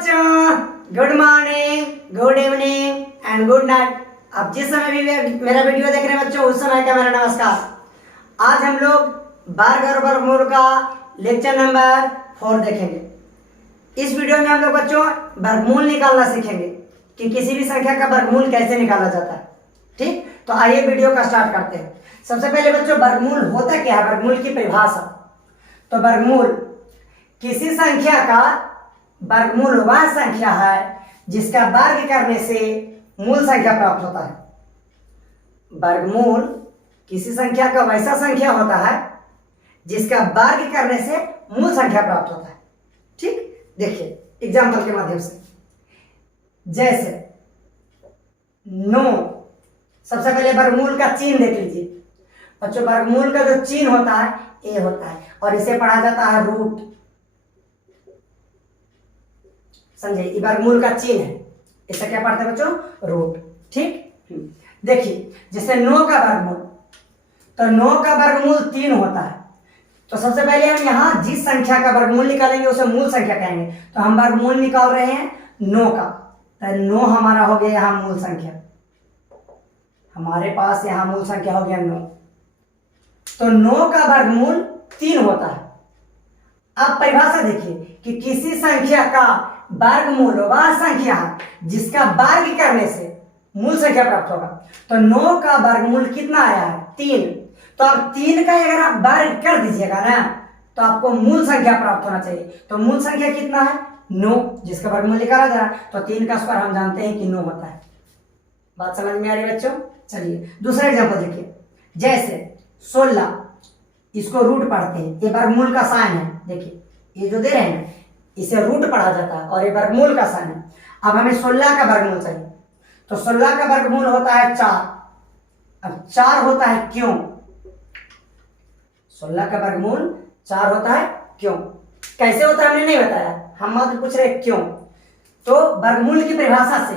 बच्चों, good morning, good evening and good night. आप जिस समय भी मेरा वीडियो देख रहे हैं बच्चों, उस समय का मेरा नमस्कार। आज हम लोग वर्ग और वर्गमूल का लेक्चर नंबर 4 देखेंगे। इस वीडियो में हम लोग बच्चों वर्गमूल निकालना सीखेंगे कि किसी भी संख्या का वर्गमूल कैसे निकाला जाता है। ठीक, तो आइए वीडियो का स्टार्ट करते हैं। सबसे पहले बच्चों वर्गमूल होता क्या है, वर्गमूल की परिभाषा। तो वर्गमूल किसी संख्या का वर्गमूल वह संख्या है जिसका वर्ग करने से मूल संख्या प्राप्त होता है। वर्गमूल किसी संख्या का वैसा संख्या होता है जिसका वर्ग करने से मूल संख्या प्राप्त होता है। ठीक, देखिए एग्जाम्पल के माध्यम से, जैसे 9। सबसे पहले वर्गमूल का चिन्ह देख लीजिए बच्चों। वर्गमूल का जो चिन्ह होता है ए होता है और इसे पढ़ा जाता है रूट। समझे, ये वर्गमूल का चिन्ह है, इसे क्या पढ़ते हैं बच्चों, रूट। ठीक, देखिए जैसे 9 का वर्गमूल, तो 9 का वर्गमूल 3 होता है। तो सबसे पहले हम यहाँ जिस संख्या का वर्गमूल निकालेंगे उसे मूल संख्या कहेंगे। तो हम वर्गमूल निकाल रहे हैं 9 का, तो 9 हमारा हो गया यहाँ मूल संख्या। हमारे पास यहाँ मूल संख्या हो गया 9। तो 9 का वर्गमूल 3 होता है। अब परिभाषा देखिए कि किसी संख्या का वर्गमूल वह संख्या है जिसका वर्ग करने से मूल संख्या प्राप्त होगा। तो 9 का वर्गमूल कितना आया है, 3। तो अब 3 का अगर आप वर्ग कर दीजिएगा ना, तो आपको मूल संख्या प्राप्त होना चाहिए। तो मूल संख्या कितना है, 9, जिसका वर्गमूल निकाला जा रहा है। तो 3 का स्क्वायर हम जानते हैं कि 9 होता है। बात समझ में आ रही है बच्चों। चलिए दूसरा एग्जाम्पल देखिए, जैसे 16। इसको रूट पढ़ते हैं, ये वर्गमूल का साइन है। देखिए ये जो दे रहे हैं इसे रूट पढ़ा जाता है और ये वर्गमूल का साइन है। अब हमें 16 का वर्गमूल चाहिए। तो 16 का वर्गमूल होता है 4। अब 4 होता है क्यों, 16 का वर्गमूल 4 होता है क्यों, कैसे होता है हमने नहीं बताया, हम मात्र पूछ रहे क्यों। तो वर्गमूल की परिभाषा से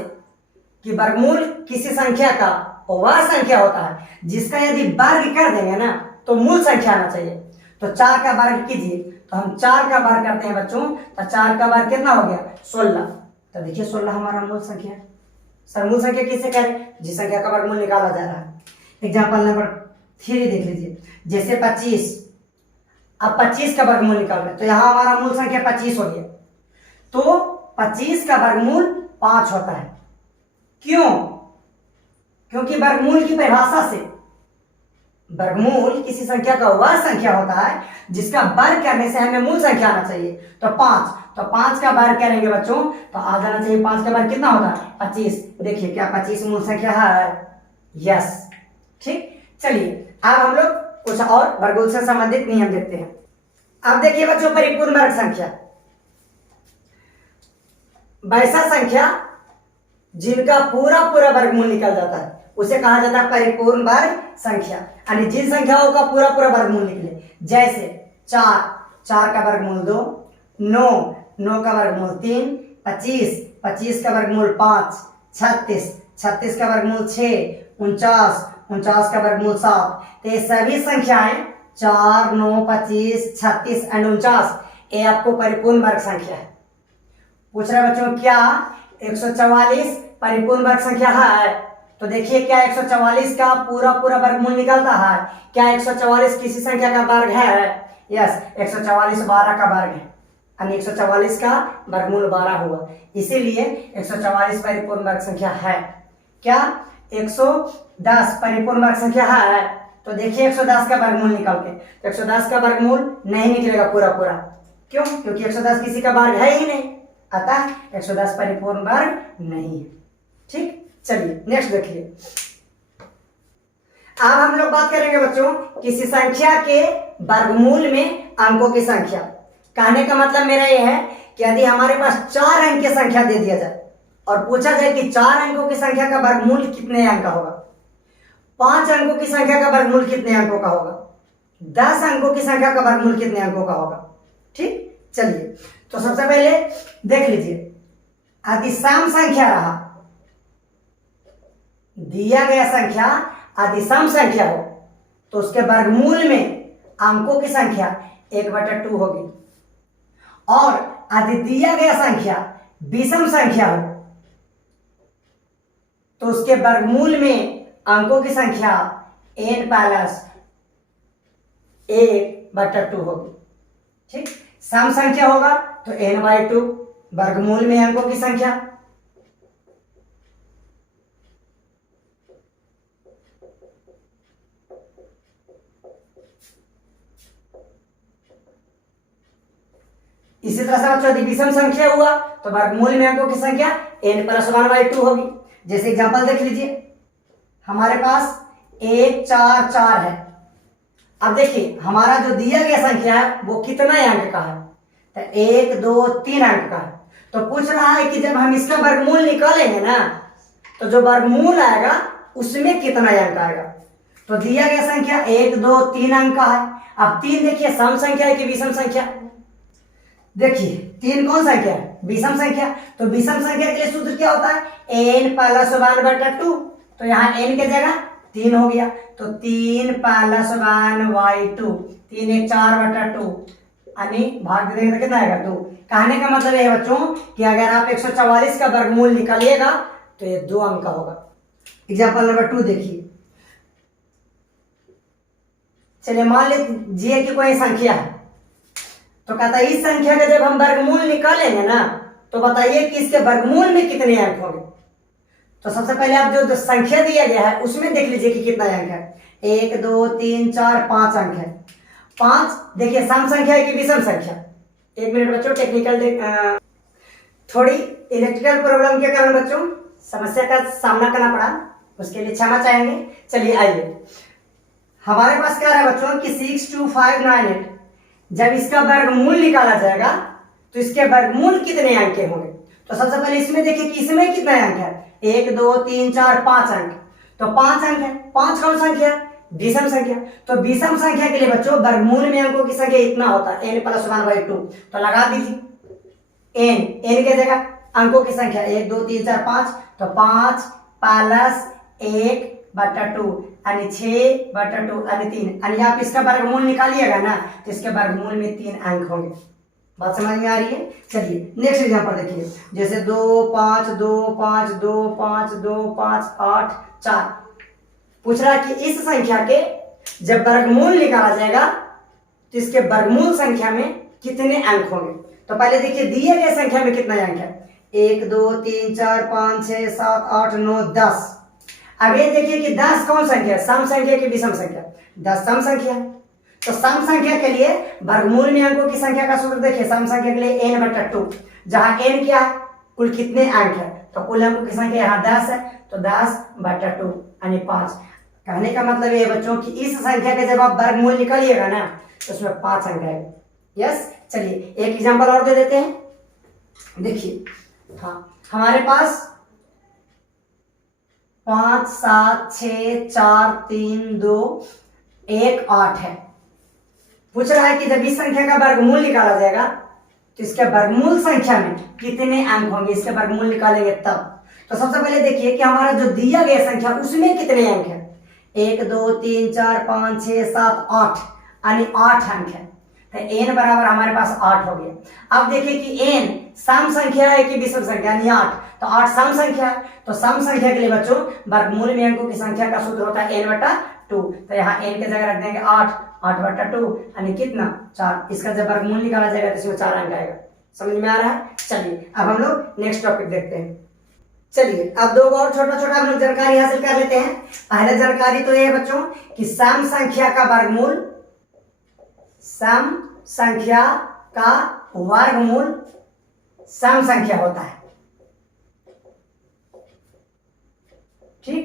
कि वर्गमूल किसी संख्या का वह संख्या होता है जिसका यदि वर्ग कर देंगे ना तो मूल संख्या आना चाहिए। तो 4 का वर्ग कीजिए, तो हम 4 का वर्ग करते हैं बच्चों। तो 4 का वर्ग कितना हो गया, 16। तो देखिए 16 हमारा मूल संख्या है। सर मूल संख्या किसे कह रहे हैं, जिस संख्या का वर्गमूल निकाला जा रहा है। एग्जाम्पल नंबर 3 देख लीजिए, जैसे 25। अब 25 का वर्गमूल निकाल रहे हैं, तो यहाँ हमारा मूल संख्या 25 हो गया। तो 25 का वर्गमूल 5 होता है। क्यों, क्योंकि वर्गमूल की परिभाषा से वर्गमूल किसी संख्या का वह संख्या होता है जिसका वर्ग करने से हमें मूल संख्या आना चाहिए। तो 5, तो 5 का वर्ग करेंगे बच्चों तो आ जाना चाहिए। 5 का वर्ग कितना होता है, 25। देखिए क्या 25 मूल संख्या है, यस। ठीक, चलिए अब हम लोग कुछ और वर्गमूल से संबंधित नियम देखते हैं। अब देखिए बच्चों, परिपूर्ण वर्ग संख्या वैसा संख्या जिनका पूरा पूरा वर्गमूल निकल जाता है उसे कहा जाता है परिपूर्ण वर्ग संख्या। यानी जिन संख्याओं का पूरा पूरा वर्गमूल निकले, जैसे 4, 4 का वर्गमूल 2, 9, 9 का वर्गमूल 3, 25, 25 का वर्गमूल 5, 36, 36 का वर्गमूल 6, 49, 49 का वर्गमूल 7। तो ये सभी संख्याएं 4, 9, 25, 36 एंड 49 ये आपको परिपूर्ण वर्ग संख्या है। पूछ रहे बच्चों क्या 144 परिपूर्ण वर्ग संख्या है। तो देखिए क्या 144 का पूरा पूरा वर्गमूल निकलता है, क्या 144 किसी संख्या का वर्ग है, यस। 144 12 का वर्ग है, यानी 144 का वर्गमूल 12 हुआ, इसीलिए 144 परिपूर्ण वर्ग संख्या है। क्या 110 परिपूर्ण वर्ग संख्या है। तो देखिए 110 का वर्गमूल निकल के, तो 110 का वर्गमूल नहीं निकलेगा पूरा पूरा। क्यों, क्योंकि 110 किसी का वर्ग है ही नहीं, अतः 110 परिपूर्ण वर्ग नहीं है। ठीक, चलिए नेक्स्ट देखिए। अब हम लोग बात करेंगे बच्चों किसी संख्या के वर्गमूल में अंकों की संख्या। कहने का मतलब मेरा यह है कि यदि हमारे पास 4 अंक की संख्या दे दिया जाए और पूछा जाए कि 4 अंकों की संख्या का वर्गमूल कितने अंक का होगा, 5 अंकों की संख्या का वर्गमूल कितने अंकों का होगा, 10 अंकों की संख्या का वर्गमूल कितने अंकों का होगा। ठीक, चलिए तो सबसे पहले देख लीजिए, अधिसम संख्या रहा, दिया गया संख्या अधिसम संख्या हो तो उसके वर्गमूल में अंकों की संख्या 1/2 होगी। और यदि दिया गया संख्या विषम संख्या हो तो उसके वर्गमूल में अंकों की संख्या n प्लस 1/2 होगी। ठीक, सम संख्या होगा तो n/2, वर्गमूल में अंकों की संख्या। इसी तरह से बच्चों यदि विषम संख्या हुआ तो वर्गमूल में अंकों की संख्या n प्लस 1/2 होगी। जैसे एग्जांपल देख लीजिए, हमारे पास 1 4 4 है। अब देखिए हमारा जो दिया गया संख्या है वो कितना अंक का है, तो 1 2 3 अंक का है। तो पूछ रहा है कि जब हम इसका वर्गमूल निकालेंगे ना तो जो वर्गमूल आएगा उसमें कितना अंक आएगा। तो दिया गया संख्या 1 2 3 अंक का है। अब 3 देखिए सम संख्या है कि विषम संख्या। देखिए 3 कौन संख्या है, विषम संख्या। तो विषम संख्या के लिए सूत्र क्या होता है, n प्लस 1/2। तो यहाँ n की जगह 3 हो गया, तो 3 प्लस 1/2, 3 1 4/2 यानी भाग दे देंगे तो कितना आएगा 2। कहने का मतलब है बच्चों कि अगर आप 144 का वर्गमूल निकालिएगा तो ये 2 अंक का होगा। एग्जाम्पल नंबर 2 देखिए। चलिए मान लीजिए कि कोई संख्या है, तो कहता है इस संख्या का जब हम वर्गमूल निकालेंगे ना तो बताइए कि इसके वर्गमूल में कितने अंक होंगे। तो सबसे पहले आप जो संख्या दिया गया है उसमें देख लीजिए कि कितना अंक है। 1 2 3 4 5 अंक है। 5 देखिए सम संख्या है कि विषम संख्या। 1 मिनट बच्चों, टेक्निकल थोड़ी इलेक्ट्रिकल प्रॉब्लम के कारण बच्चों समस्या का सामना करना पड़ा, उसके लिए क्षमा चाहेंगे। चलिए आइए, हमारे पास क्या है बच्चों कि 62598। जब इसका वर्गमूल निकाला जाएगा तो इसके वर्गमूल कितने अंक के होंगे। तो सबसे पहले इसमें देखिए कि इसमें कितना अंक है, 1 2 3 4 5 अंक। तो 5 अंक है। 5 कौन संख्या, विषम संख्या। तो विषम संख्या के लिए बच्चों वर्गमूल में अंकों की संख्या इतना होता है n प्लस 1/2। तो लगा दीजिए n की जगह अंकों की संख्या 1 2 3 4 5। तो 5 प्लस 1/2 यानी 6/2 यानी 3। यानी आप इसका वर्गमूल निकालिएगा ना तो इसके वर्गमूल में 3 अंक होंगे। बात समझ में आ रही है। चलिए नेक्स्ट एग्जांपल देखिए, जैसे 2 5 2 5 2 5 2 5 8 4। पूछ रहा है कि इस संख्या के जब वर्गमूल निकाला जाएगा तो इसके वर्गमूल संख्या में कितने अंक होंगे। तो पहले देखिए दिए गए संख्या में कितना अंक है, 1 2 3 4 5 6 7 8 9 10। अब ये देखिए कि 10 कौन संख्या है, सम संख्या की विषम संख्या। 10 सम संख्या है। तो सम संख्या के लिए वर्गमूल में अंकों की संख्या का सूत्र देखिए, सम संख्या के लिए n/2, जहां n क्या है, कुल कितने अंक है। तो कुल अंकों की संख्या यहाँ 10 है, तो 10/2 यानी 5। कहने का मतलब ये है बच्चों कि इस संख्या के जब आप वर्गमूल निकालिएगा ना तो उसमें 5 अंक आएगा। यस, चलिए एक एग्जांपल और दे देते हैं। देखिए हाँ, हमारे पास 5 7 6 4 3 2 1 8 है। पूछ रहा है कि जब इस संख्या का वर्गमूल निकाला जाएगा तो इसके वर्गमूल संख्या में कितने अंक होंगे, इसके वर्गमूल निकालेंगे तब। तो सबसे पहले देखिए कि हमारा जो दिया गया संख्या उसमें कितने अंक है, 1 2 3 4 5 6 7 8 यानी 8 अंक है। तो n बराबर हमारे पास 8 हो गया। अब देखिए कि n सम संख्या है कि विषम संख्या, यानी 8। तो 8 सम संख्या है। तो सम संख्या के लिए बच्चों वर्गमूल में अंकों की संख्या का सूत्र होता है n/2। तो यहाँ n की जगह रख देंगे 8/2 यानी कितना 4। इसका जब वर्गमूल निकाला जाएगा तो इसमें 4 अंक आएगा। समझ में आ रहा है। चलिए अब हम लोग नेक्स्ट टॉपिक देखते हैं। चलिए अब 2 और छोटा छोटा हम लोग जानकारी हासिल कर लेते हैं। पहले जानकारी तो ये है बच्चों कि सम संख्या का वर्गमूल, सम संख्या का वर्गमूल सम संख्या होता है। ठीक,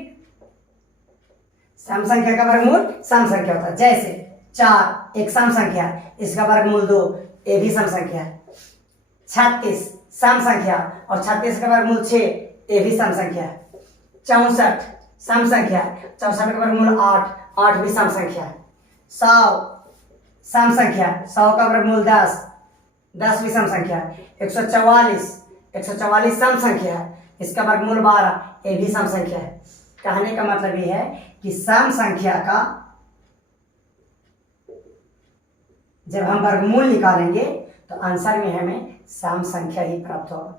सम संख्या का वर्गमूल सम संख्या होता है। जैसे 4 एक सम संख्या है, इसका वर्गमूल 2, ये भी सम संख्या है। 36 सम संख्या और 36 का वर्गमूल 6, ये भी सम संख्या है। 64 सम संख्या, 64 का वर्गमूल 8, 8 भी सम संख्या है। 100 सम संख्या, 100 का वर्गमूल 10, 10 भी सम संख्या है। 144 सम संख्या है, इसका वर्गमूल 12, ये भी सम संख्या है। कहने का मतलब ये है कि सम संख्या का जब हम वर्गमूल निकालेंगे तो आंसर में हमें सम संख्या ही प्राप्त होगा।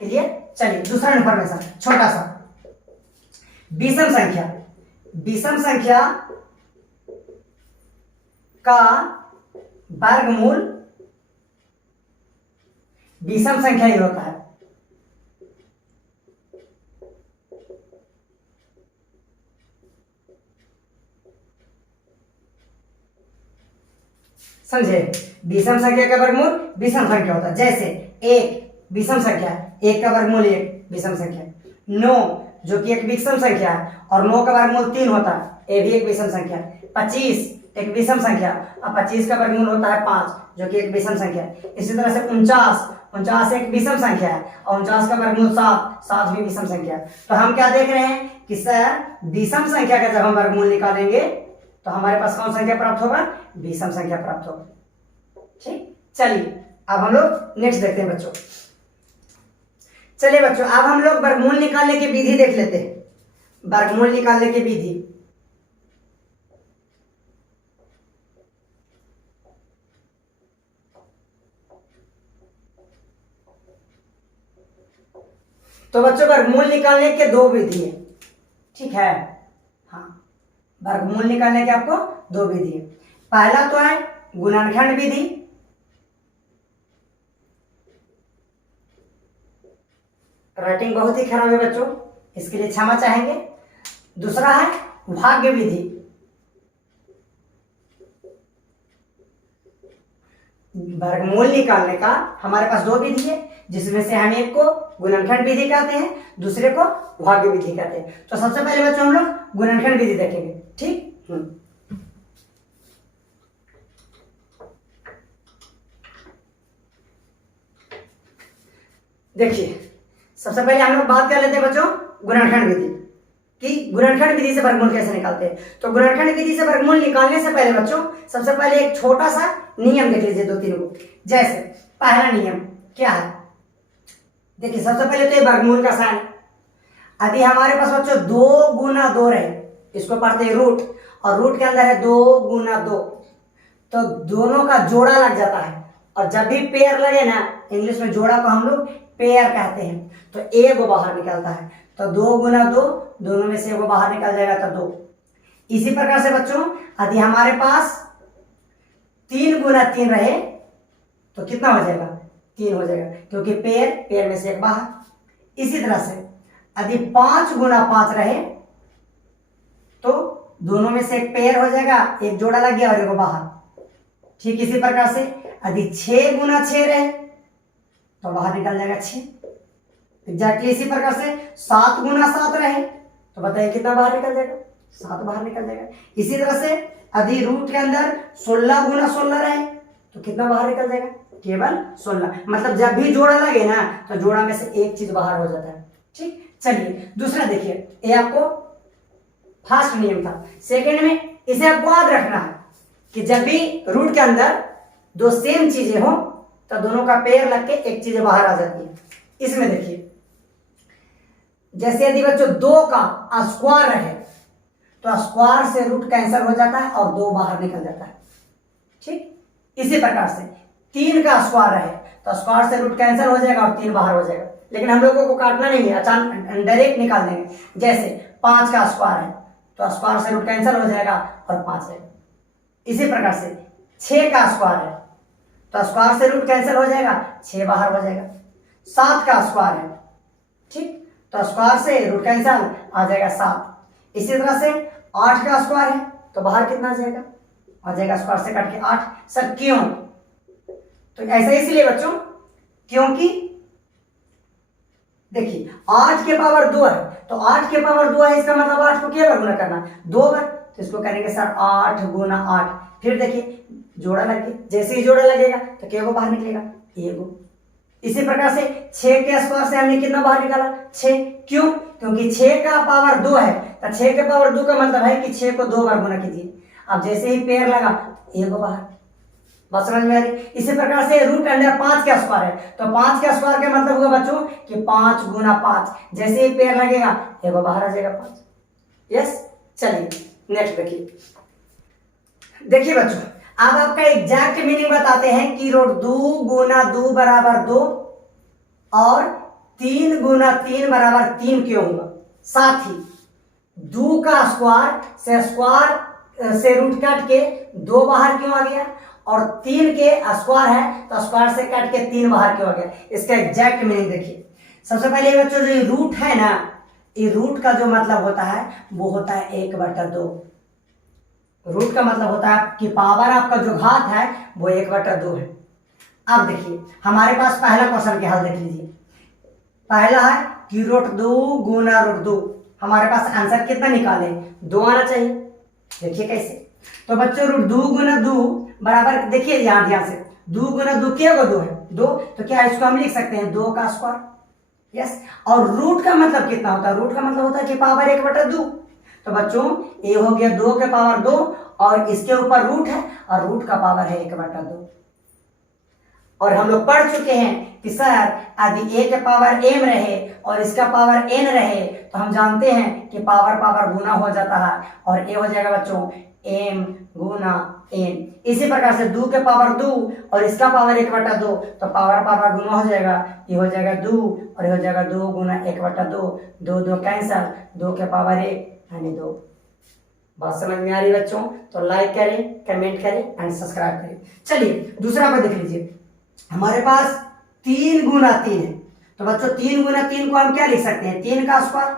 क्लियर। चलिए दूसरा इन्फॉर्मेशन छोटा सा, विषम संख्या, विषम संख्या का वर्गमूल विषम संख्या ही होता है। समझे, विषम संख्या का वर्गमूल विषम संख्या होता है। जैसे एक विषम संख्या, एक का वर्गमूल एक विषम संख्या, 9 जो कि एक विषम संख्या है और 9 का वर्गमूल 3 होता है, ये भी एक विषम संख्या। 25 एक विषम संख्या और 25 का वर्गमूल होता है 5 जो कि एक विषम संख्या है। इसी तरह से 49 एक विषम संख्या है और 49 का वर्गमूल 7 भी विषम संख्या है। तो हम क्या देख रहे हैं कि सर विषम संख्या का जब हम वर्गमूल निकालेंगे तो हमारे पास कौन संख्या प्राप्त होगा, विषम संख्या प्राप्त होगा। ठीक, चलिए अब हम लोग नेक्स्ट देखते हैं बच्चों। चलिए बच्चों अब हम लोग वर्गमूल निकालने की विधि देख लेते हैं। वर्गमूल निकालने की विधि, तो बच्चों वर्गमूल निकालने के दो विधि है, ठीक है। हाँ, वर्गमूल निकालने के आपको दो विधि है। पहला तो है गुणनखंड विधि, राइटिंग बहुत ही खराब है बच्चों, इसके लिए क्षमा चाहेंगे। दूसरा है भाग्य विधि। वर्गमूल निकालने का हमारे पास दो विधि है, जिसमें से हम एक को गुणनखंड विधि कहते हैं, दूसरे को भाग्य विधि कहते हैं। तो सबसे पहले बच्चों हम लोग गुणनखंड विधि देखेंगे, ठीक। देखिए सबसे पहले हम लोग बात कर लेते हैं बच्चों गुणनखंड विधि कि गुणनखंड विधि से वर्गमूल कैसे निकालते हैं। तो गुणनखंड विधि से वर्गमूल निकालने से पहले बच्चों सबसे पहले एक छोटा सा नियम देख लीजिए, दो तीन को। जैसे पहला नियम क्या है, देखिए सबसे पहले तो ये वर्गमूल का साइन। यदि हमारे पास बच्चों 2 गुना 2 रहे, इसको पढ़ते हैं रूट, और रूट के अंदर है 2 गुना 2, तो दोनों का जोड़ा लग जाता है। और जब भी पेयर लगे ना, इंग्लिश में जोड़ा को हम लोग पेयर कहते हैं, तो एक बाहर निकलता है। तो 2 गुना 2, दोनों में से एक बाहर निकल जाएगा तो 2। इसी प्रकार से बच्चों यदि हमारे पास 3 गुना 3 रहे तो कितना हो जाएगा, 3 हो जाएगा, क्योंकि पेयर में से एक बाहर। इसी तरह से यदि 5 गुना 5 रहे तो दोनों में से एक पेयर हो जाएगा, एक जोड़ा लग गया और एक बाहर। ठीक इसी प्रकार से यदि 6 गुना 6 रहे तो बाहर निकल जाएगा 6। एग्जैक्टली इसी प्रकार से 7 गुना 7 रहे तो बताइए कितना बाहर निकल जाएगा, 7 बाहर निकल जाएगा। इसी तरह से यदि रूट के अंदर 16 गुना 16 रहे तो कितना बाहर निकल जाएगा, केवल 16। मतलब जब भी जोड़ा लगे ना तो जोड़ा में से एक चीज बाहर हो जाता है। ठीक, चलिए दूसरा देखिए, ये आपको फर्स्ट नियम था। सेकेंड में इसे आपको याद रखना है कि जब भी रूट के अंदर दो सेम चीजें हो तो दोनों का पेयर लग के एक चीज बाहर आ जाती है। इसमें देखिए जैसे यदि बच्चों 2 का स्क्वायर रहे तो स्क्वायर से रूट कैंसिल हो जाता है और 2 बाहर निकल जाता है। ठीक, इसी प्रकार से 3 का स्क्वायर रहे तो स्क्वायर से रूट कैंसिल हो जाएगा और 3 बाहर हो जाएगा। लेकिन हम लोगों को काटना नहीं है, अचानक डायरेक्ट निकाल देंगे। जैसे 5 का स्क्वायर है तो स्क्वायर से रूट कैंसिल हो जाएगा और 5 है। इसी प्रकार से 6 का स्क्वायर है तो स्क्वायर से रूट कैंसिल हो जाएगा, 6 बाहर हो जाएगा। 7 का स्क्वायर है, ठीक, तो स्क्वायर से रूट कैंसिल आ जाएगा 7। इसी तरह से 8 का स्क्वायर है तो बाहर कितना आ जाएगा, आ जाएगा स्क्वायर से कट के 8। सर क्यों, तो ऐसा इसलिए बच्चों क्योंकि देखिए 8 के पावर 2 है तो 8 के पावर 2 है, इसका मतलब 8 को क्या बार गुना करना, 2 बार। तो इसको करेंगे सर 8 गुना 8। फिर देखिए जोड़ा लगे, जैसे ही जोड़ा लगेगा तो क्या बाहर निकलेगा, 1। इसी प्रकार से 6 के स्क्वायर से हमने कितना बाहर निकाला, 6। क्यों, क्योंकि 6 का पावर 2 है तो 6 के पावर 2 का मतलब है कि 6 को 2 बार गुना कीजिए। अब जैसे ही पेयर लगा 1 बाहर, बात समझ में आ रही। इसी प्रकार से रूट अंडर 5 का स्क्वायर है तो 5 का स्क्वायर का मतलब हुआ बच्चों कि 5 गुना 5। जैसे ही पेयर लगेगा 1 बाहर आ जाएगा 5। यस, चलिए नेक्स्ट देखिए। देखिए बच्चों अब आपका एग्जैक्ट मीनिंग बताते हैं कि रूट 2 गुना 2 बराबर 2 और 3 गुना 3 बराबर 3 क्यों होगा? साथ ही 2 का स्क्वायर से रूट काट के 2 बाहर क्यों आ गया, और 3 के स्क्वायर है तो स्क्वायर से काट के 3 बाहर क्यों आ गया? इसका एग्जैक्ट मीनिंग देखिए। सबसे पहले बच्चों जो रूट है ना, ये रूट का जो मतलब होता है वो होता है 1/2। रूट का मतलब होता है कि पावर आपका जो घात है वो 1/2 है। अब देखिए हमारे पास पहला क्वेश्चन के हल देख लीजिए। पहला है कि √2 गुना √2, हमारे पास आंसर कितना निकाले? 2 आना चाहिए। देखिए कैसे, तो बच्चों √2 गुना 2 बराबर, देखिए यहाँ ध्यान से, 2 गुना 2 क्या को 2 है 2, तो क्या इसको हम लिख सकते हैं 2 का स्क्वायर। यस, और रूट का मतलब कितना होता है? रूट का मतलब होता है कि पावर 1/2। तो बच्चों ये हो गया 2 के पावर 2, और इसके ऊपर रूट है और रूट का पावर है 1/2। और हम लोग पढ़ चुके हैं कि सर यदि a के पावर m रहे और इसका पावर n रहे तो हम जानते हैं कि पावर पावर गुना हो जाता है, और a हो जाएगा बच्चों m गुना n। इसी प्रकार से 2 के पावर 2 और इसका पावर 1/2 तो पावर पावर गुना हो जाएगा, ये हो जाएगा 2 और ये हो जाएगा 2 गुना 1/2, 2 2 कैंसल, 2 के पावर 1 यानी 2। बात समझ में आ रही बच्चों? तो लाइक करें, कमेंट करें एंड सब्सक्राइब करें। चलिए दूसरा पर देख लीजिए, हमारे पास 3 गुना 3 है, तो बच्चों 3 गुना 3 को हम क्या लिख सकते हैं? 3 का स्क्वायर।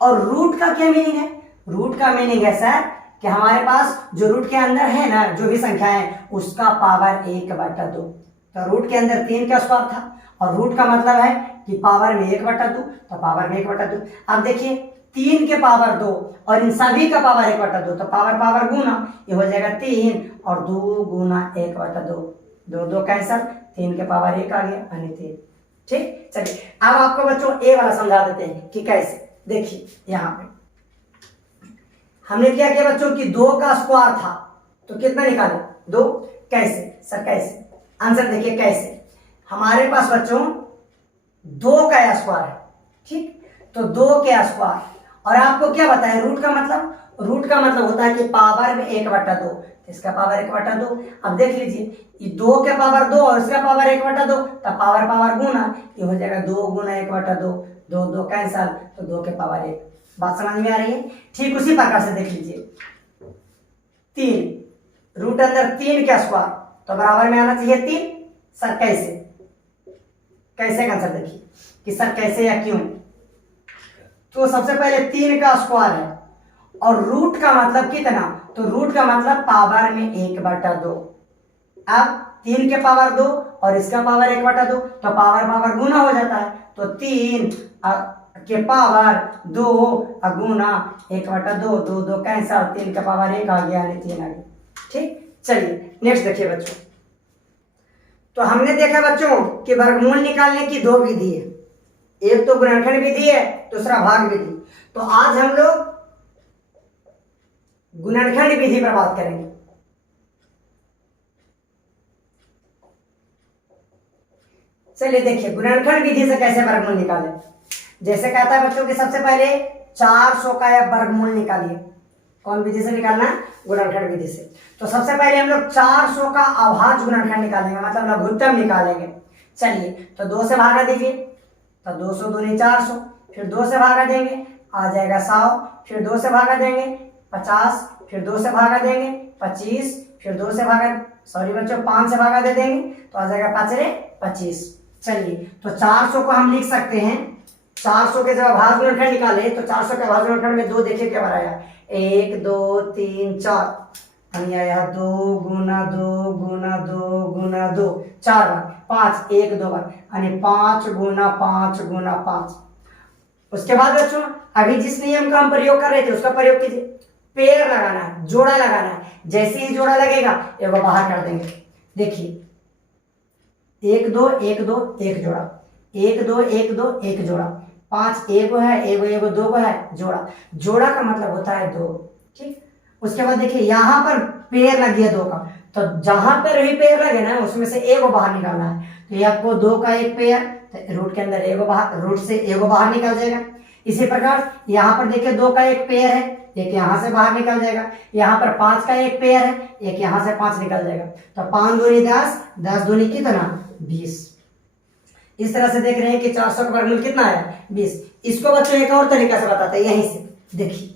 और रूट का क्या मीनिंग है? रूट का मीनिंग है सर कि हमारे पास जो रूट के अंदर है ना, जो भी संख्या है उसका पावर 1/2। तो रूट के अंदर 3 का स्क्वायर था, और रूट का मतलब है कि पावर में 1/2, तो पावर में 1/2। अब देखिए 3 के पावर 2 और इन सभी का पावर 1/2, तो पावर पावर गुना, ये हो जाएगा 3 और 2 गुना 1/2, 2 2 कैंसल, 3 के पावर 1 आ गया यानी 3। ठीक, चलिए अब आपको बच्चों ए वाला समझा देते हैं कि कैसे। देखिए यहाँ पे हमने क्या किया बच्चों कि 2 का स्क्वायर था तो कितना निकाले? 2। कैसे सर? कैसे? आंसर देखिए कैसे। हमारे पास बच्चों 2 का स्क्वायर है, ठीक, तो 2 के स्क्वायर, और आपको क्या बताया रूट का मतलब? रूट का मतलब होता है कि पावर में 1/2, इसका पावर 1/2। अब देख लीजिए ये 2 के पावर 2 और इसका पावर 1/2, तब पावर पावर गुना, ये हो जाएगा 2 गुना 1/2, 2 2 कैंसल, तो 2 के पावर 1। बात समझ में आ रही है? ठीक उसी प्रकार से देख लीजिए 3 रूट अंदर 3 का स्क्वायर तो बराबर में आना चाहिए 3। सर कैसे? कैसे का आंसर देखिए कि सर कैसे या क्यों। तो सबसे पहले 3 का स्क्वायर है और रूट का मतलब कितना? तो रूट का मतलब पावर में 1/2। अब 3 के पावर 2 और इसका पावर 1/2 तो पावर पावर गुना हो जाता है, तो 3 के पावर 2 गुना 1/2, 2 2 कैंसल, 3 का पावर 1 आ गया यानी 3 आ गया। ठीक, चलिए नेक्स्ट देखिए बच्चों। तो हमने देखा बच्चों कि वर्गमूल निकालने की 2 विधि है, एक तो गुणनखंड विधि है, दूसरा भाग विधि। तो आज हम लोग गुणनखंड विधि पर बात करेंगे। चलिए देखिए गुणनखंड विधि से कैसे वर्गमूल निकालें। जैसे कहता है बच्चों कि सबसे पहले 400 का वर्गमूल निकालिए। कौन विधि से निकालना? गुणनखंड विधि से। तो सबसे पहले हम लोग 400 का अभाज्य गुणनखंड निकालेंगे, मतलब लघुत्तम निकालेंगे। चलिए तो 2 से भागा दीजिए, तो 200 दूनी 400, फिर 2 से भागा देंगे आ जाएगा 100, फिर 2 से भागा देंगे 50, फिर 2 से भागा देंगे 25, फिर 2 से भागा, सॉरी बच्चों 5 से भागा दे देंगे तो आ जाएगा 5 रे 25। चलिए तो 400 को हम लिख सकते हैं, 400 के जब अभाज्य गुणनखंड निकाले तो 400 के अभाज्य गुणनखंड में 2 देखिए क्या बनाया, 1 2 3 4, आया 2 गुना 2 गुना 2 गुना 2 4 बार, 5 1 2 बार यानी 5 गुना 5 गुना 5। उसके बाद बच्चों अभी जिस नियम का हम प्रयोग कर रहे थे उसका प्रयोग कीजिए। पेड़ लगाना है, जोड़ा लगाना है, जैसे ही जोड़ा लगेगा एक बाहर कर देंगे। देखिए 1 2 1 2 1 जोड़ा, 1 2 1 2 1 जोड़ा, 5 एगो है, एगो 2 है जोड़ा। जोड़ा का मतलब होता है 2। ठीक, उसके बाद देखिए यहाँ पर पेड़ लग गया 2 का, तो जहां पर भी पेड़ लगे ना उसमें से एगो बाहर निकालना है। तो ये आपको 2 का एक पेड़, तो रूट के अंदर एगो बाहर, रूट से एगो बाहर निकल जाएगा। इसी प्रकार यहाँ पर देखिए 2 का एक पेड़ है, एक यहाँ से बाहर निकल जाएगा। यहाँ पर 5 का एक पेड़ है, एक यहाँ से 5 निकल जाएगा। तो 5 दूनी 10, 10 दूनी कितना 20। इस तरह से देख रहे हैं कि 400 का वर्गमूल कितना है 20। इसको बच्चों एक और तरीका से बताते हैं, यहीं से देखिए।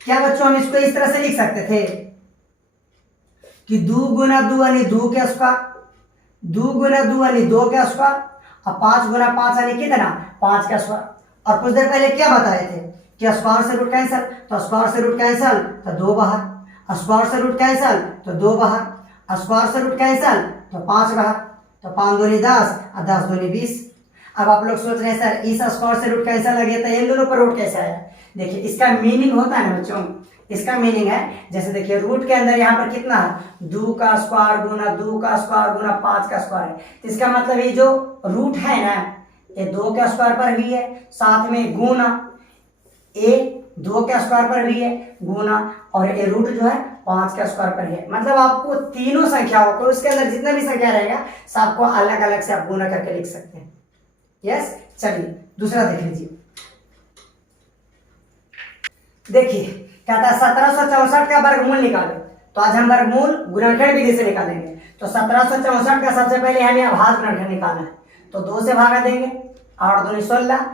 क्या बच्चों हम इसको इस तरह से लिख सकते थे कि 2 गुना 2 यानी 2 के स्क्वायर, 2 गुना 2 यानी 2 के स्क्वायर, और 5 गुना 5 यानी कितना 5 का स्क्वायर। और कुछ देर पहले क्या बताए थे कि स्क्वायर से रूट कैंसिल, तो स्क्वायर से रूट कैंसिल तो 2 बाहर, स्क्वायर से रूट कैंसिल तो 2 बाहर, स्क्वायर से रूट कैंसिल तो 5 बाहर, तो 5 दूनी 10 और 10 दूनी 20। अब आप लोग सोच रहे हैं सर इस स्क्वायर से रूट कैंसिल लगे तो इन दोनों पर रूट कैसे आया। देखिए इसका मीनिंग होता है ना बच्चों, इसका मीनिंग है जैसे देखिए रूट के अंदर यहाँ पर कितना है 2 का स्क्वायर गुना 2 का स्क्वायर गुना 5 का स्क्वायर है। तो इसका मतलब ये जो रूट है ना ये 2 के स्क्वायर पर भी है, साथ में गुना ए 2 के स्क्वायर पर भी है गुना, और ये रूट जो है 5 के स्क्वायर पर है। मतलब आपको तीनों संख्याओं को उसके अंदर जितना भी संख्या रहेगा सबको अलग अलग से आप गुना करके लिख सकते हैं। यस, चलिए दूसरा देख लीजिए। देखिए कहता है 1764 का वर्गमूल निकालो। तो आज हम वर्गमूल गुणनखंड विधि से निकालेंगे। तो 1764 का सबसे पहले हमें अभाज्य गुणनखंड निकालना है। तो 2 से भागा देंगे, 8 दूनी 16,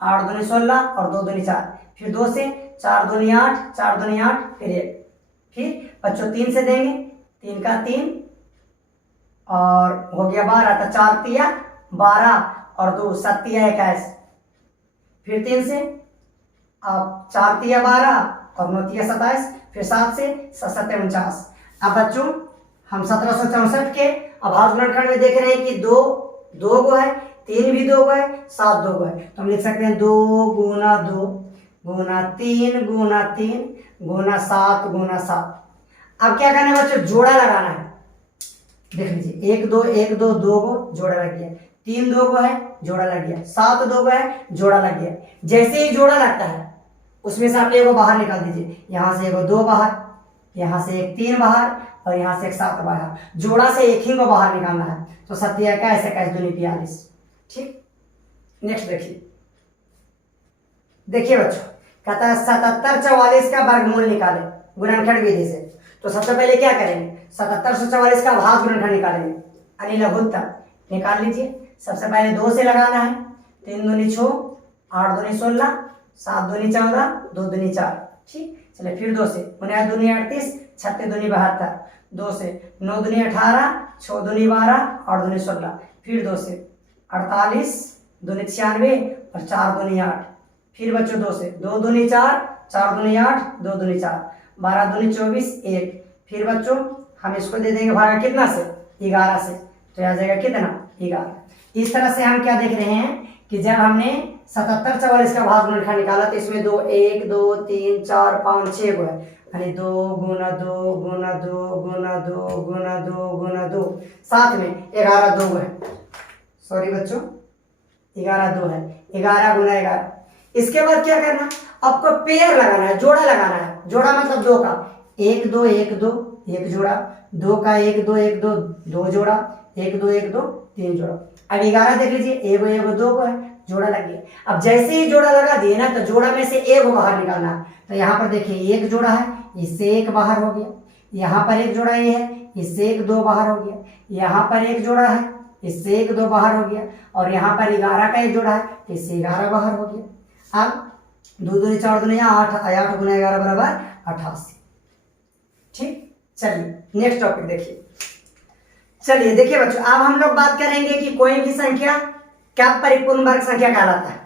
8 दूनी 16 और 2 दूनी 4, फिर 2 से 4 दूनी 8, 4 दूनी 8, फिर 1, फिर बच्चों 3 से देंगे, 3 का 3 और हो गया 12, तो 4 तिया 12 और 2 7 तिया 21, फिर 3 से अब 4 तिया 12 और 9 तिया 27, फिर 7 से 7 49। अब बच्चों हम 1764 के अभाज्य गुणनखंड में देख रहे हैं कि 2 गो है, 3 भी 2 गो है, 7 2 गो है। तो हम लिख सकते हैं 2 गुना 2 गुना 3 गुना 3 गुना 7 गुना 7। अब क्या करना है बच्चों, जोड़ा लगाना है। देख लीजिए 1 2 1 2 2 गो जोड़ा लग गया, 3 2 गो है जोड़ा लग गया, 7 2 गो है जोड़ा लग गया। जैसे ही जोड़ा लगता है उसमें से आप एगो बाहर निकाल दीजिए, यहां से एगो 2 बाहर, यहां से एक 3 बाहर और यहां से एक 7 बाहर। जोड़ा से एक ही को बाहर निकालना है। तो 7 21 21 दूनी 42। ठीक, नेक्स्ट देखिए। देखिए बच्चों कहता है 77 44 का वर्गमूल निकाले गुणनखंड विधि से। तो सबसे पहले क्या करेंगे 77 से 44 का अभाज्य गुणनखंड निकालेंगे, यानी लघुत्तम निकाल लीजिए। सबसे पहले 2 से लगाना है, 3 दूनी 6, 8 दूनी 16, 7 दूनी 14, 2 दूनी 4। ठीक, चलिए फिर 2 से 9 दूनी 38, 36 दूनी 72, 2 से 9 दूनी 18, 6 दूनी 12, 8 दूनी 16, फिर 2 से 48 दूनी 96 और 4 दूनी 8, फिर बच्चों 2 से 2 दूनी 4, 4 दूनी 8, 2 दूनी 4, 12 दूनी 24 1, फिर बच्चों हम इसको दे देंगे भागा कितना से 11 से, तो आ जाएगा कितना 11। इस तरह से हम क्या देख रहे हैं कि जब हमने 77 44 का अभाज्य गुणनखंड निकाला तो इसमें 2 1 2 3 4 5 6 गो है, यानी 2 गुना 2 गुना 2 गुना 2 गुना 2 गुना 2, साथ में 11 2 है, सॉरी बच्चों 11 2 है, 11 गुना 11। इसके बाद क्या करना, आपको पेयर लगाना है, जोड़ा लगाना है। जोड़ा मतलब 2 का 1 2 1 2 1 जोड़ा, 2 का 1 2 1 2 2 जोड़ा, 1 2 1 2 3 जोड़ा। अब 11 देख लीजिए, 1 1 2 को है, जोड़ा लग गया। अब जैसे ही जोड़ा लगा दिए ना तो जोड़ा में से एक बाहर निकालना है। तो यहाँ पर देखिए एक जोड़ा है, इससे एक बाहर हो गया, यहाँ पर एक जोड़ा ये है, इससे एक 2 बाहर हो गया, यहाँ पर एक जोड़ा है, इससे एक 2 बाहर हो गया, और यहाँ पर 11 का एक जोड़ा है, इससे 11 बाहर हो गया। अब 2 दूनी 4 दूनी 8, 8 गुना 11 बराबर 88। ठीक, चलिए नेक्स्ट टॉपिक देखिए। चलिए देखिए बच्चों, अब हम लोग बात करेंगे कि कोई भी संख्या क्या परिपूर्ण वर्ग संख्या कहलाता है।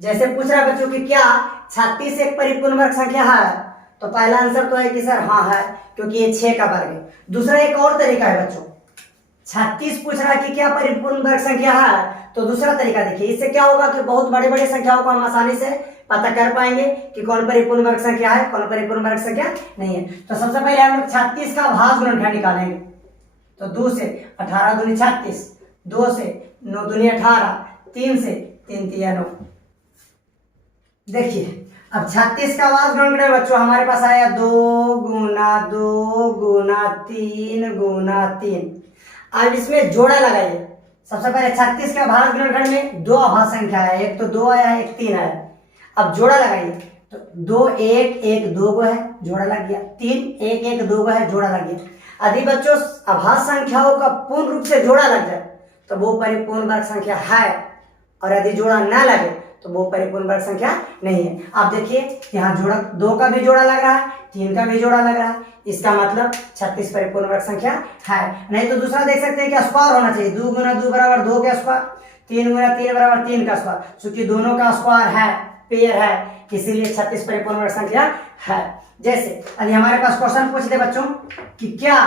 जैसे पूछ रहा है बच्चों कि क्या 36 एक परिपूर्ण वर्ग संख्या है, तो पहला आंसर तो है कि सर हाँ है, क्योंकि ये 6 का वर्ग है। दूसरा एक और तरीका है बच्चों, 36 पूछ रहा है कि क्या परिपूर्ण वर्ग संख्या है, तो दूसरा तरीका देखिए। इससे क्या होगा कि बहुत बड़े बड़े संख्याओं को हम आसानी से पता कर पाएंगे कि कौन परिपूर्ण वर्ग संख्या है, कौन परिपूर्ण वर्ग संख्या नहीं है। तो सबसे पहले हम लोग 36 का अभाज्य गुणनखंड निकालेंगे। तो 2 से 18 दूनी 36, 2 से 9 दूनी 18, 3 से 3 तिया 9। देखिए अब 36 का अभाज्य गुणनखंड बच्चों हमारे पास आया 2 गुना 2 गुना 3 गुना 3। अब इसमें जोड़ा लगाइए। सबसे पहले 36 का अभाज्य गुणनखंड में 2 अभाज्य संख्या है, एक तो 2 आया है, एक 3 आया। अब जोड़ा लगाइए, तो 2 1 1 2 को है, जोड़ा लग गया, 3 1 1 2 को है, जोड़ा लग गया। यदि बच्चों अभाज्य संख्याओं का पूर्ण रूप से जोड़ा लग जाए तो वो परिपूर्ण वर्ग संख्या है, और यदि जोड़ा न लगे तो वो परिपूर्ण वर्ग संख्या नहीं है। आप देखिए यहाँ जोड़ा 2 का भी जोड़ा लग रहा है, 3 का भी जोड़ा लग रहा है, इसका मतलब 36 परिपूर्ण वर्ग संख्या है। नहीं तो दूसरा देख सकते हैं कि स्क्वायर होना चाहिए, 2 गुना 2 बराबर 2 का स्क्वायर, 3 गुना 3 बराबर 3 का स्क्वायर। चूंकि दोनों का स्क्वायर है, पेयर है, इसीलिए 36 परिपूर्ण वर्ग संख्या है। जैसे यदि हमारे पास क्वेश्चन पूछ दे बच्चों कि क्या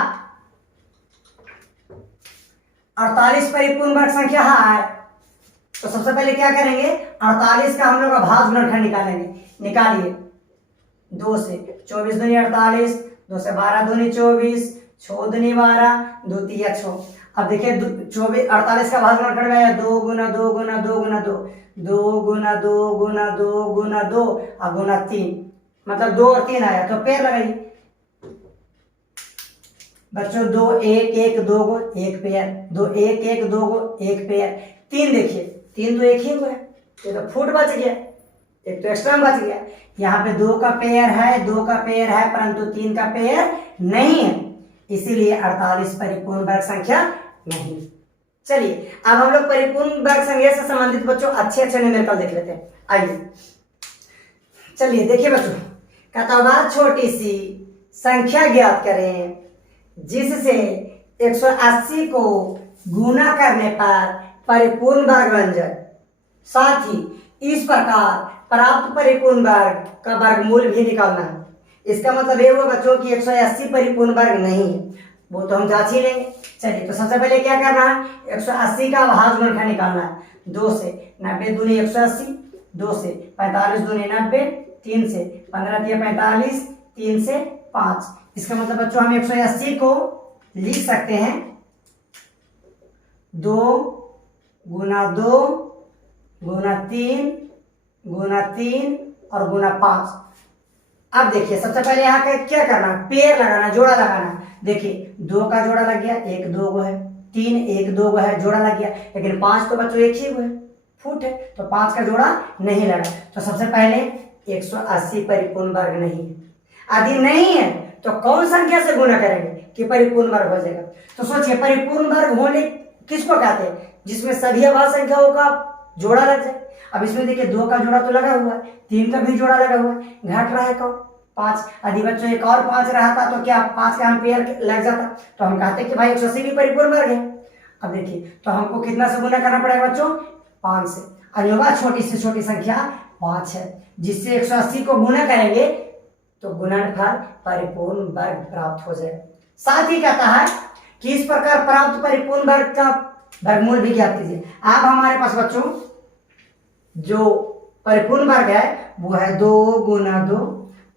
48 परिपूर्ण वर्ग संख्या है, तो सबसे पहले क्या करेंगे, 48 का हम लोग भाज्य गुणनखंड निकालेंगे। निकालिए, 2 से 24 दूनी 48, 2 से 12 दूनी 24, 6 दूनी 12, 2 तिया 6। अब देखिए 24 48 का भाज्य गुणनखंड में है 2 गुना 2 गुना 2 गुना 2, 2 गुना 2 गुना 2 गुना 2 और गुना 3, मतलब 2 और 3 आया, तो पेयर लगाइए बच्चों। 2 1 1 2 को 1 पेयर, 2 1 1 2 को 1 पेयर। 3 देखिए, 3 तो एक ही हुआ है, ये तो फुट बच गया, एक तो एक्स्ट्रा बच गया। यहाँ पे 2 का पेयर है, 2 का पेयर है, परंतु 3 का पेयर नहीं है, इसीलिए 48 परिपूर्ण वर्ग संख्या नहीं। चलिए अब हम लोग परिपूर्ण वर्ग संख्या से संबंधित बच्चों अच्छे न्यूमेरिकल देख लेते हैं। आइए चलिए देखिए बच्चों, कतवा छोटी सी संख्या ज्ञात करें जिससे 180 को गुना करने पर परिपूर्ण वर्ग बन जाए। साथ ही इस प्रकार प्राप्त परिपूर्ण वर्ग का वर्गमूल भी निकालना है। इसका मतलब ये हुआ बच्चों कि 180 परिपूर्ण वर्ग नहीं है, वो तो हम जांच ही लेंगे। चलिए तो सबसे पहले क्या करना है, 180 का भाज्य गुणनखंड निकालना है। 2 से 90 दूनी 180, 2 से 45 दूनी 90, 3 से 15 दिया 45, 3 से 5। इसका मतलब बच्चों हम 180 को लिख सकते हैं 2 गुना 2 गुना 3 गुना 3 और गुना 5। अब देखिए सबसे पहले यहाँ का क्या करना, पेयर लगाना, जोड़ा लगाना। देखिए 2 का जोड़ा लग गया, 1 2 गो है, 3 1 2 गो है, जोड़ा लग गया। लेकिन 5 तो बच्चों एक ही गो है, फुट है, तो 5 का जोड़ा नहीं लगा। तो सबसे पहले 180 परिपूर्ण वर्ग नहीं है। यदि नहीं है तो कौन संख्या से गुना करेंगे कि परिपूर्ण वर्ग हो जाएगा। तो सोचिए परिपूर्ण वर्ग होने किसको कहते हैं, जिसमें सभी अभाज्य संख्याओं का जोड़ा लग जाए। अब इसमें देखिए 2 का जोड़ा तो लगा हुआ है, 3 का भी जोड़ा लगा हुआ है, घट रहा है कौन, 5। यदि बच्चों एक और 5 रहता तो क्या 5 का हम पेयर लग जाता, तो हम कहते कि भाई 180 भी परिपूर्ण वर्ग है। अब देखिए तो हमको कितना से गुना करना पड़ेगा बच्चों, 5 से। अनिवार्य छोटी से छोटी संख्या 5 है, जिससे 180 को गुना करेंगे तो गुणनफल परिपूर्ण वर्ग प्राप्त हो जाएगा। साथ ही कहता है कि इस प्रकार प्राप्त परिपूर्ण वर्ग का वर्गमूल भी ज्ञात कीजिए। अब हमारे पास बच्चों जो परिपूर्ण वर्ग है वो है 2 गुना 2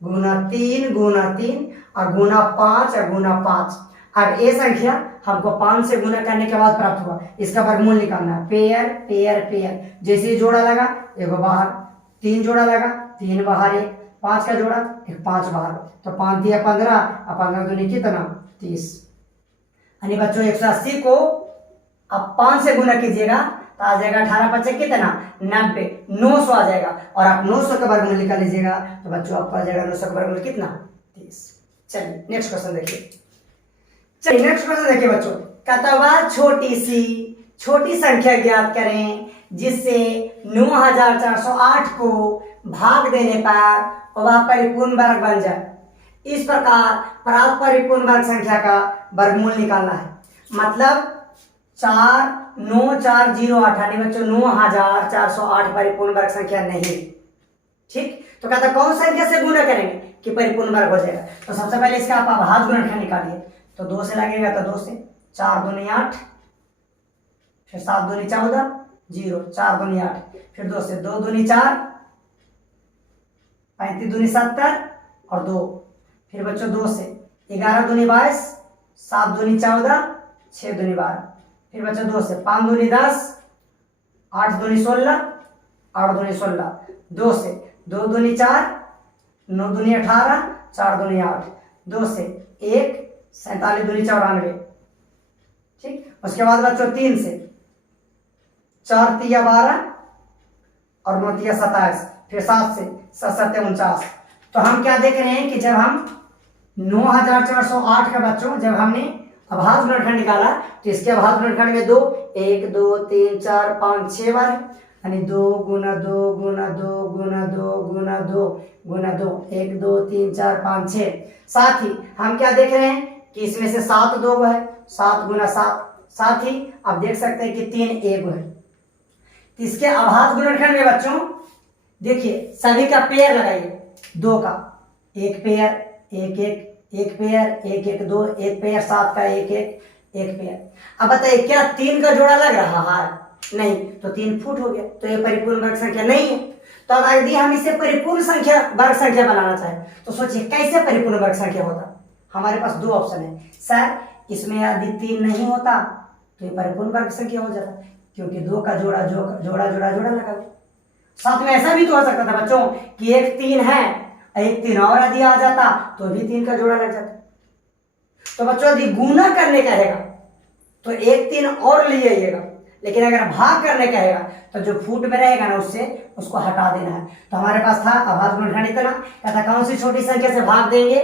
गुना 3 गुना 3 और गुना 5 और गुना 5। अब ये संख्या हमको 5 से गुना करने के बाद प्राप्त हुआ, इसका वर्गमूल निकालना है। पेयर पेयर पेयर, जैसे ही जोड़ा लगा एक बाहर, 3 जोड़ा लगा 3 बाहर, 1 5 का जोड़ा 1 5 बाहर, तो 5 दिया 15 और 15 दूनी कितना 30। यानी बच्चों 180 को अब 5 से गुना कीजिएगा तो आ जाएगा 18 5 कितना 90, 900 आ जाएगा। और आप 900 का वर्गमूल निकाल लीजिएगा तो बच्चों आपको आ जाएगा 900 का वर्गमूल कितना 30। चलिए नेक्स्ट क्वेश्चन देखिए। चलिए नेक्स्ट क्वेश्चन देखिए बच्चों, कतवा छोटी संख्या ज्ञात करें जिससे 9408 को भाग देने पर वह परिपूर्ण वर्ग बन जाए। इस प्रकार प्राप्त परिपूर्ण वर्ग संख्या का वर्गमूल निकालना है। मतलब 4 9 4 0 8 यानी बच्चों 9408 परिपूर्ण वर्ग संख्या नहीं। ठीक, तो कहता कौन संख्या से गुना करेंगे कि परिपूर्ण वर्ग हो जाएगा। तो सबसे पहले इसका आप भाज्य गुणनखंड निकालिए। तो 2 से लगेगा तो 2 से, 4 दूनी 8, फिर 7 दूनी 14 0, 4 दूनी 8, फिर 2 से 2 दूनी 4, 35 दूनी 70 और 2, फिर बच्चों 2 से 11 दूनी 22, 7 दूनी 14, 6 दूनी 12, फिर बच्चों 2 से 5 दूनी 10, 8 दूनी 16, 8 दूनी 16, 2 से 2 दूनी 4, 9 दूनी 18, 4 दूनी 8, 2 से 1, 47 दूनी 94। ठीक, उसके बाद बच्चों 3 से 4 तिया 12 और 9 तिया 27, फिर 7 से 7 7 49। तो हम क्या देख रहे हैं कि जब हम 9408 का बच्चों जब हमने अभाज्य गुणनखंड निकाला तो इसके अभाज्य गुणनखंड में 2 1 2 3 4 5 6 बार है, यानी 2 गुना 2 गुना 2 गुना 2 गुना 2 गुना 2 1 2 3 4 5 6। साथ ही हम क्या देख रहे हैं कि इसमें से 7 2 है, 7 गुना 7। साथ ही आप देख सकते हैं कि 3 1 है। तो इसके अभाज्य गुणनखंड में बच्चों देखिए सभी का पेयर लगाइए, 2 का एक पेयर, एक एक एक पेयर, एक एक 2 एक पेयर, 7 का एक एक एक पेयर। अब बताइए क्या 3 का जोड़ा लग रहा है? नहीं, तो 3 फुट हो गया, तो ये परिपूर्ण वर्ग संख्या नहीं है। तो अब यदि हम इसे परिपूर्ण संख्या वर्ग संख्या बनाना चाहें तो सोचिए कैसे परिपूर्ण वर्ग संख्या होता। हमारे पास 2 ऑप्शन है, सर इसमें यदि 3 नहीं होता तो ये परिपूर्ण वर्ग संख्या हो जाता, क्योंकि 2 का जोड़ा जोड़ा जोड़ा जोड़ा लगा। साथ में ऐसा भी तो हो सकता था बच्चों कि एक 3 है, एक 3 और यदि आ जाता तो भी 3 का जोड़ा लग जाता। तो बच्चों यदि गुना करने कहेगा तो एक 3 और ले आइएगा, लेकिन अगर भाग करने कहेगा तो जो फुट में रहेगा ना उससे उसको हटा देना है। तो हमारे पास था अभाज्य गुणनखंड इतना, कहता कौन सी छोटी संख्या से भाग देंगे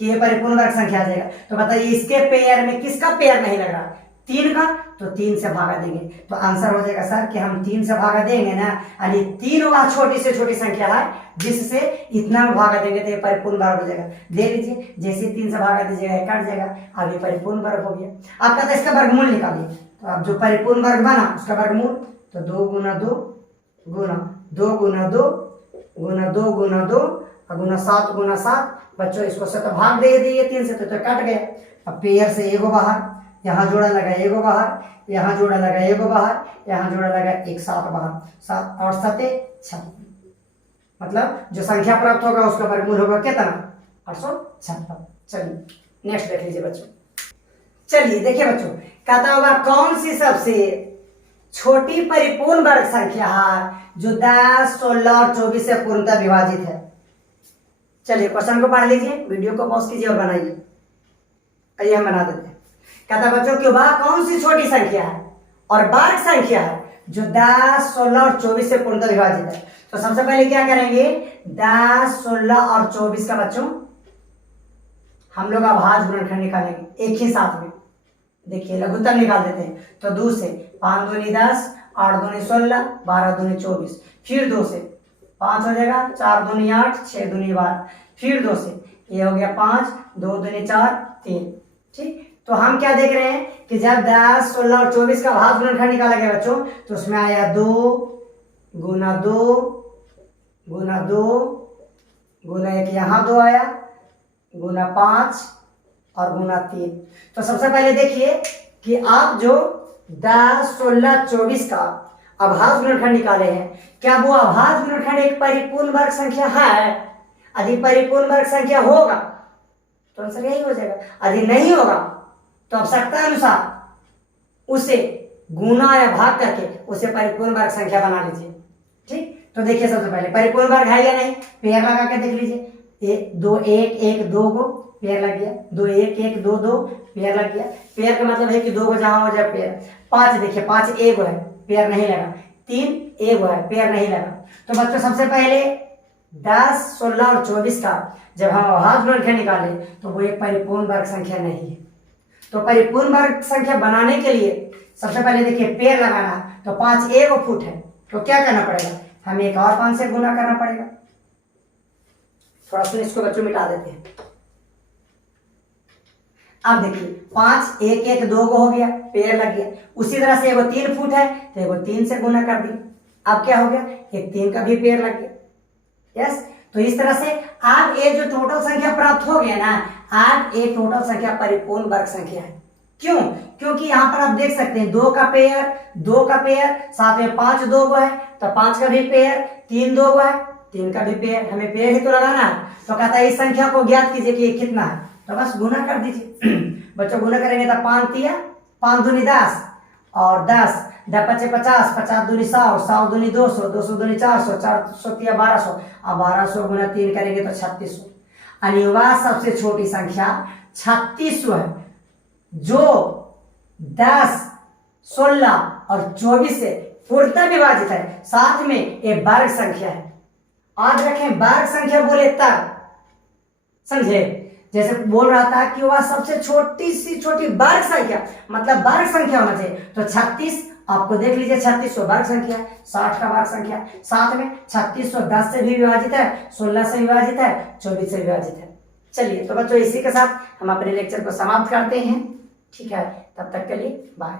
कि ये परिपूर्ण वर्ग संख्या आ जाएगा। तो बताइए इसके पेयर में किसका पेयर नहीं लग रहा? 3 का, तो 3 से भागा देंगे। तो आंसर हो जाएगा सर कि हम 3 से भागा देंगे ना, यानी 3 वह छोटी से छोटी संख्या है जिससे इतना में भागा देंगे तो ये परिपूर्ण वर्ग हो जाएगा। दे लीजिए, जैसे 3 से भागा दीजिएगा कट जाएगा, अब ये परिपूर्ण वर्ग हो गया। आप कहते हैं इसका वर्गमूल निकालिए, तो अब जो परिपूर्ण वर्ग बना उसका वर्गमूल तो 2 गुना 2 गुना 2 गुना 2 गुना 2 गुना 2 और गुना 7 गुना 7। बच्चों इसको से तो भाग दे दिए 3 से, तो कट गया। अब पेयर से एगो बाहर, यहाँ जोड़ा लगा एगो बाहर, यहाँ जोड़ा लगा एगो बाहर, यहाँ जोड़ा लगा एक 7 बाहर, 7 और 7 6, मतलब जो संख्या प्राप्त होगा उसका वर्गमूल होगा कितना? 856। चलिए नेक्स्ट देख लीजिए बच्चों। चलिए देखिए बच्चों, कहता होगा कौन सी सबसे छोटी परिपूर्ण वर्ग संख्या है जो 10 16 और 24 से पूर्णतः विभाजित है। चलिए क्वेश्चन को पढ़ लीजिए, वीडियो को पॉज कीजिए और बनाइए। आइए हम बना देते हैं। कहता बच्चों कि वह कौन सी छोटी संख्या है और वर्ग संख्या है जो 10 16 और 24 से पूर्णतः विभाजित है। तो सबसे पहले क्या करेंगे, 10 16 और 24 का बच्चों हम लोग अभाज्य गुणनखंड निकालेंगे एक ही साथ में। देखिए लघुत्तम निकाल देते हैं, तो 2 से 5 दूनी 10, 8 दूनी 16, 12 दूनी 24, फिर 2 से 5 हो जाएगा, 4 दूनी 8, 6 दूनी 12, फिर 2 से ये हो गया 5, 2 दूनी 4 3। ठीक, तो हम क्या देख रहे हैं कि जब 10 16 और 24 का अभाज्य गुणनखंड निकाला गया बच्चों तो उसमें आया 2 गुना 2 गुना 2 गुना 1, यहाँ 2 आया, गुना 5 और गुना 3। तो सबसे पहले देखिए कि आप जो 10 16 24 का अभाज्य गुणनखंड निकाले हैं, क्या वो अभाज्य गुणनखंड एक परिपूर्ण वर्ग संख्या है? यदि परिपूर्ण वर्ग संख्या होगा तो आंसर यही हो जाएगा। यदि नहीं होगा तो आवश्यकता अनुसार उसे गुना या भाग करके उसे परिपूर्ण वर्ग संख्या बना लीजिए। ठीक, तो देखिए सबसे पहले परिपूर्ण वर्ग है या नहीं, पेयर लगा के देख लीजिए। 2 1 1 2 को पेयर लग गया, 2 1 1 2 2 पेयर लग गया। पेयर का मतलब है कि 2 को जहां हो जाए पेयर। 5 देखिए 5 1 है, पेयर नहीं लगा। 3 1 है, पेयर नहीं लगा। तो बच्चों सबसे पहले 10 16 और 24 का जब हम अभाज्य गुणनखंड निकाले तो वो एक परिपूर्ण वर्ग संख्या नहीं है। तो परिपूर्ण वर्ग संख्या बनाने के लिए सबसे पहले देखिए पेयर लगाना, तो 5 1 फुट है, तो क्या करना पड़ेगा, हमें एक और 5 से गुना करना पड़ेगा। थोड़ा सा इसको बच्चों मिटा देते हैं। अब देखिए 5 1 1 2 को हो गया, पेयर लग गया। उसी तरह से वो 3 फुट है तो वो 3 से गुना कर दिया। अब क्या हो गया, एक 3 का भी पेयर लग गया। यस, तो इस तरह से आप ये जो टोटल संख्या प्राप्त हो गया ना, आप एक टोटल संख्या परिपूर्ण वर्ग संख्या है। क्यों? क्योंकि यहाँ पर आप देख सकते हैं 2 का पेयर, साथ में 5 2 को है तो 5 का भी पेयर, 3 2 को है 3 का भी पेयर, हमें पेयर ही तो लगाना है। तो कहता है इस संख्या को ज्ञात कीजिए कि ये कितना है, तो बस गुना कर दीजिए। बच्चों गुना करेंगे तो 5 दूनी 10 और 10 5 50, 50 दूनी 100, 100 दूनी 200, 200 दूनी 400, 400 1200 और 1200 गुना 3 करेंगे तो 3600। अनिवार्य सबसे छोटी संख्या 3600 है जो 10 16 और 24 से पूर्णतः विभाजित है। साथ में एक वर्ग संख्या है। याद रखें वर्ग संख्या बोले तब, समझे, जैसे बोल रहा था कि वह सबसे छोटी सी छोटी वर्ग संख्या, मतलब वर्ग संख्या होना चाहिए। तो 36 आपको देख लीजिए, 3600 वर्ग संख्या है, 60 का वर्ग संख्या है। साथ में 3610 से भी विभाजित है, 16 से विभाजित है, 24 से विभाजित है। चलिए तो बच्चों इसी के साथ हम अपने लेक्चर को समाप्त करते हैं। ठीक है, तब तक के लिए बाय।